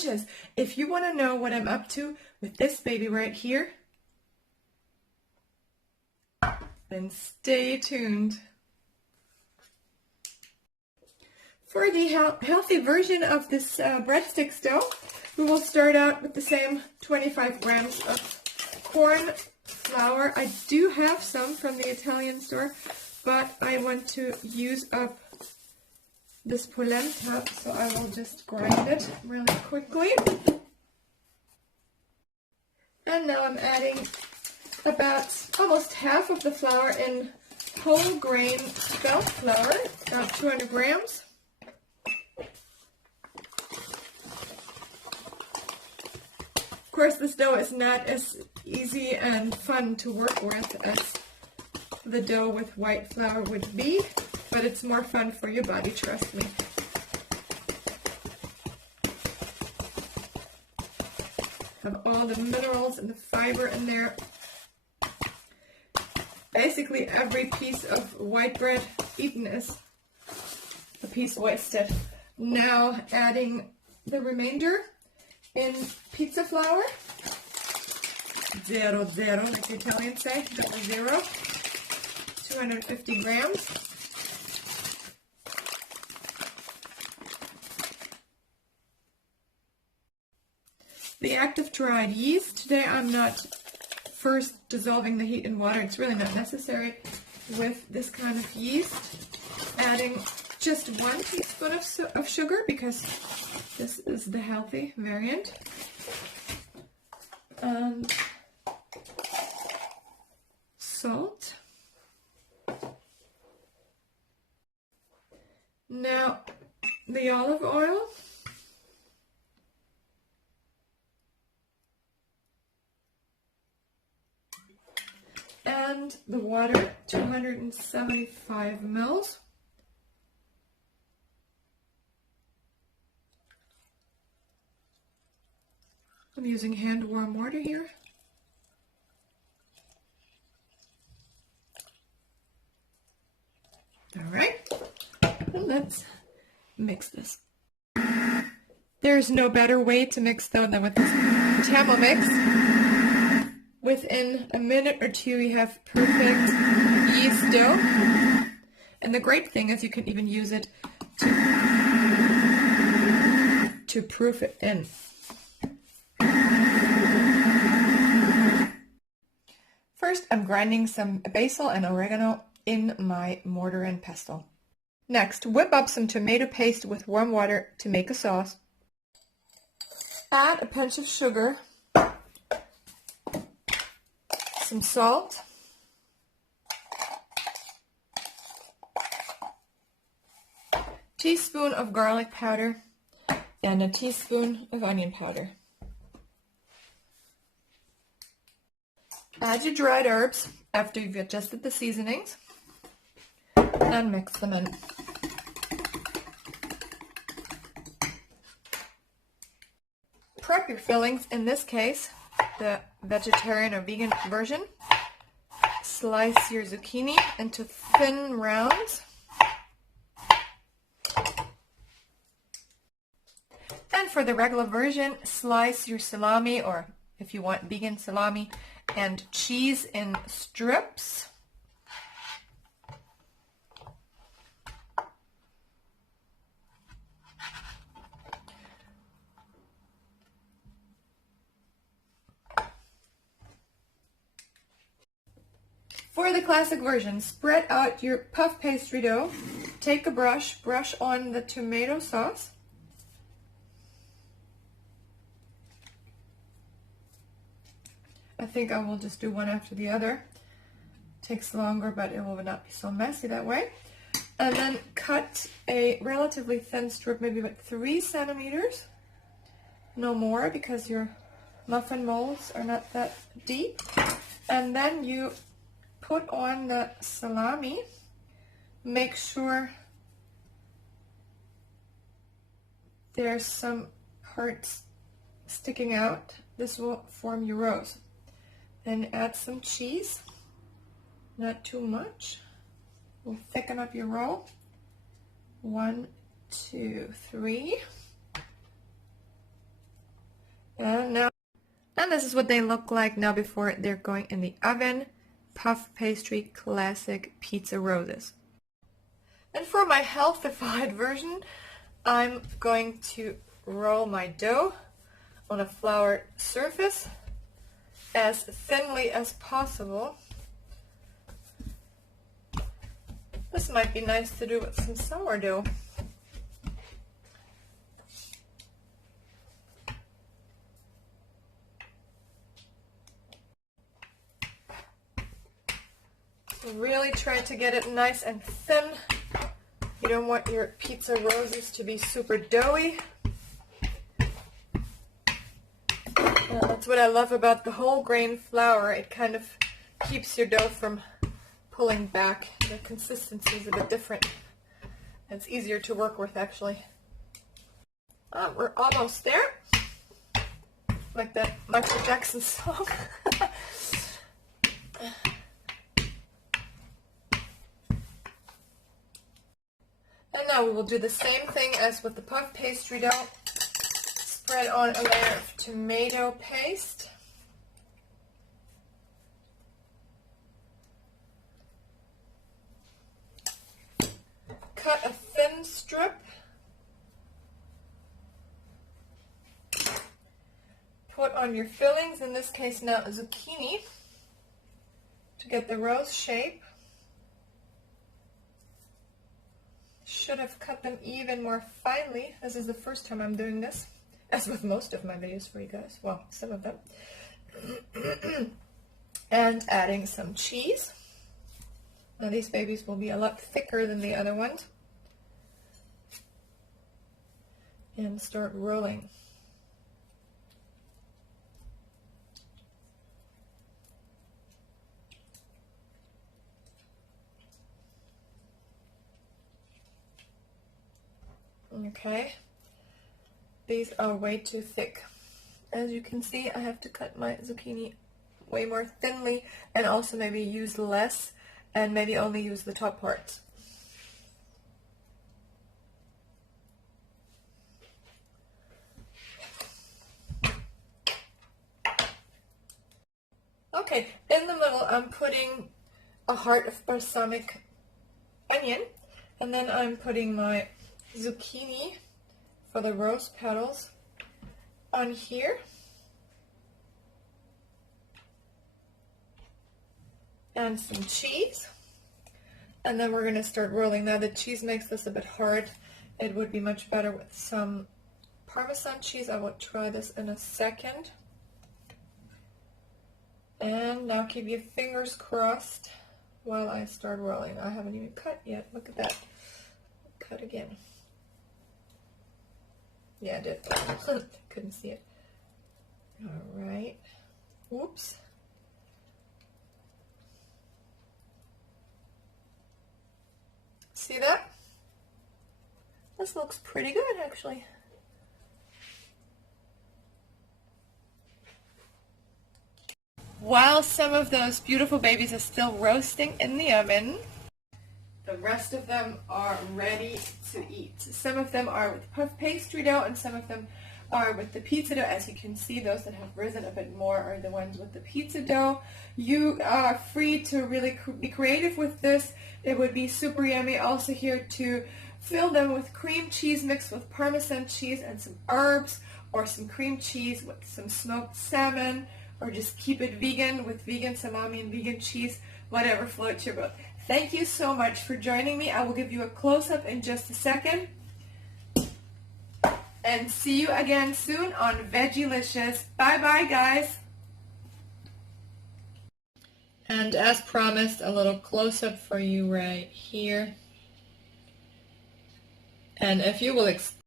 delicious. If you want to know what I'm up to with this baby right here, then stay tuned. For the healthy version of this breadstick dough, we will start out with the same 25 grams of corn flour. I do have some from the Italian store, but I want to use up this polenta, so I will just grind it really quickly. And now I'm adding about almost half of the flour in whole grain spelt flour, about 200 grams. Of course, this dough is not as easy and fun to work with as the dough with white flour would be, but it's more fun for your body, trust me. Have all the minerals and the fiber in there. Basically, every piece of white bread eaten is a piece wasted. Now adding the remainder in pizza flour, 00, like the Italians say, 00, 250 grams. The active dried yeast, today I'm not first dissolving the heat in water, it's really not necessary with this kind of yeast. Adding just 1 teaspoon of sugar because this is the healthy variant. And salt. Now the olive oil. And the water, 275 mils. I'm using hand warm water here. All right, let's mix this. There's no better way to mix dough than with this Thermomix. Within a minute or two, you have perfect yeast dough. And the great thing is you can even use it to proof it in. First, I'm grinding some basil and oregano in my mortar and pestle. Next, whip up some tomato paste with warm water to make a sauce. Add a pinch of sugar, some salt, teaspoon of garlic powder, and a teaspoon of onion powder. Add your dried herbs after you've adjusted the seasonings and mix them in. Prep your fillings, in this case, the vegetarian or vegan version. Slice your zucchini into thin rounds. And for the regular version, slice your salami, or if you want vegan salami, and cheese in strips. For the classic version, spread out your puff pastry dough, take a brush on the tomato sauce, I think I will just do one after the other. Takes longer, but it will not be so messy that way. And then cut a relatively thin strip, maybe about 3 centimeters. No more, because your muffin molds are not that deep. And then you put on the salami. Make sure there's some parts sticking out. This will form your rows. Then add some cheese, not too much. We'll thicken up your roll. 1, 2, 3. And this is what they look like now before they're going in the oven. Puff pastry classic pizza roses. And for my healthified version, I'm going to roll my dough on a floured surface as thinly as possible. This might be nice to do with some sourdough. So really try to get it nice and thin. You don't want your pizza roses to be super doughy. That's what I love about the whole grain flour. It kind of keeps your dough from pulling back. The consistency is a bit different. It's easier to work with, actually. We're almost there. Like that Michael Jackson song. And now we will do the same thing as with the puff pastry dough. Spread on a layer of tomato paste. Cut a thin strip. Put on your fillings, in this case now zucchini, to get the rose shape. Should have cut them even more finely. This is the first time I'm doing this, as with most of my videos for you guys. Well, some of them. And adding some cheese. Now these babies will be a lot thicker than the other ones. And start rolling. Okay, these are way too thick. As you can see, I have to cut my zucchini way more thinly, and also maybe use less and maybe only use the top parts. Okay, in the middle I'm putting a heart of balsamic onion, and then I'm putting my zucchini for the rose petals on here. And some cheese. And then we're going to start rolling. Now the cheese makes this a bit hard. It would be much better with some Parmesan cheese. I will try this in a second. And now keep your fingers crossed while I start rolling. I haven't even cut yet. Look at that. Cut again. Yeah, I did. Couldn't see it. All right. Whoops. See that? This looks pretty good, actually. While some of those beautiful babies are still roasting in the oven, the rest of them are ready to eat. Some of them are with puff pastry dough, and some of them are with the pizza dough. As you can see, those that have risen a bit more are the ones with the pizza dough. You are free to really be creative with this. It would be super yummy. Also here to fill them with cream cheese mixed with Parmesan cheese and some herbs, or some cream cheese with some smoked salmon, or just keep it vegan with vegan salami and vegan cheese, whatever floats your boat. Thank you so much for joining me. I will give you a close-up in just a second. And see you again soon on Veggilicious. Bye-bye, guys. And as promised, a little close-up for you right here. And if you will